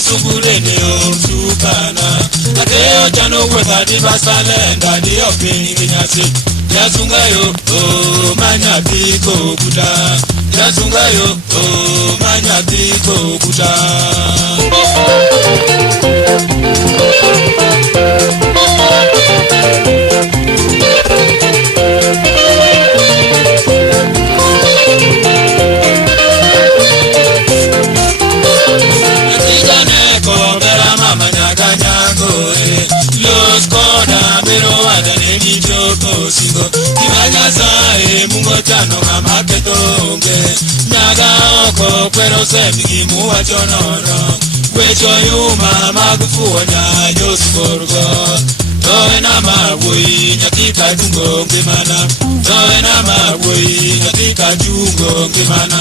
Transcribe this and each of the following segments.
sungurene o sukana ateo chano kweta di basalenda di opini kinyasi yasungayo o manyapiko kuta yasungayo o manyapiko kuta Los coda pero adane ni joko singo Kibanya sae mungo chano ngamaketonge Nyaga oko pero semigi muwa chonono Wecho yuma magufuonya yosukorgo Towe na mawui nyakika jungo ngimana Towe na mawui nyakika jungo ngimana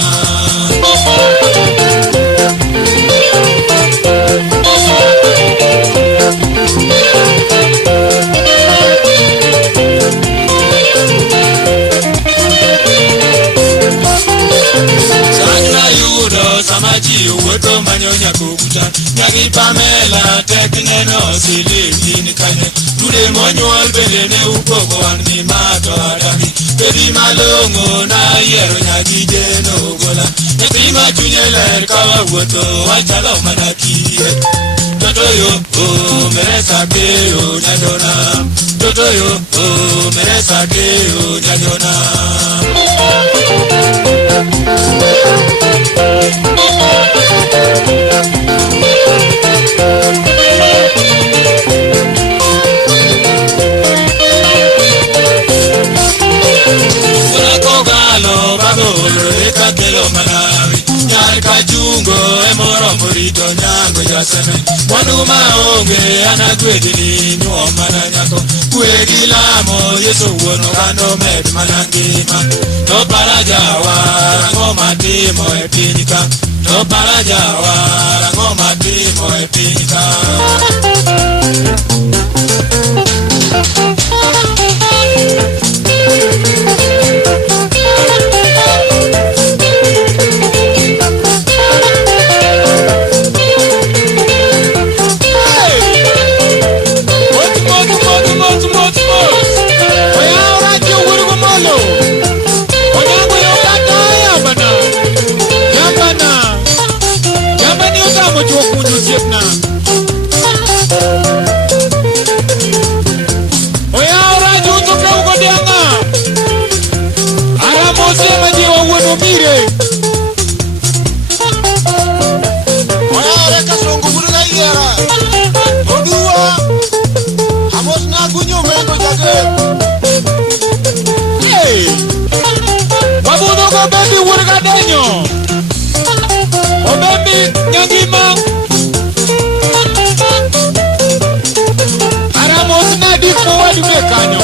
Samaji uweto manyonya kukuta Nyagi Pamela tekineno silini nikane Tude monyuol belene upogo wangi mato adami Bedi malongo na yero nyagi jeno gola Nyakima chunyeler kawa uweto wachala umanakie Totoyo o meresa keo nyajona Totoyo o meresa keo nyajona Kelo Malawi Nyarka jungo emoro morito nyango jaseme Wanuma onge anagwedi nyuo mananyako Kwegi lamo yeso uono kando med manangima No parajawa rangoma timo epinika No parajawa rangoma timo epinika Aramos na di forward me kanyo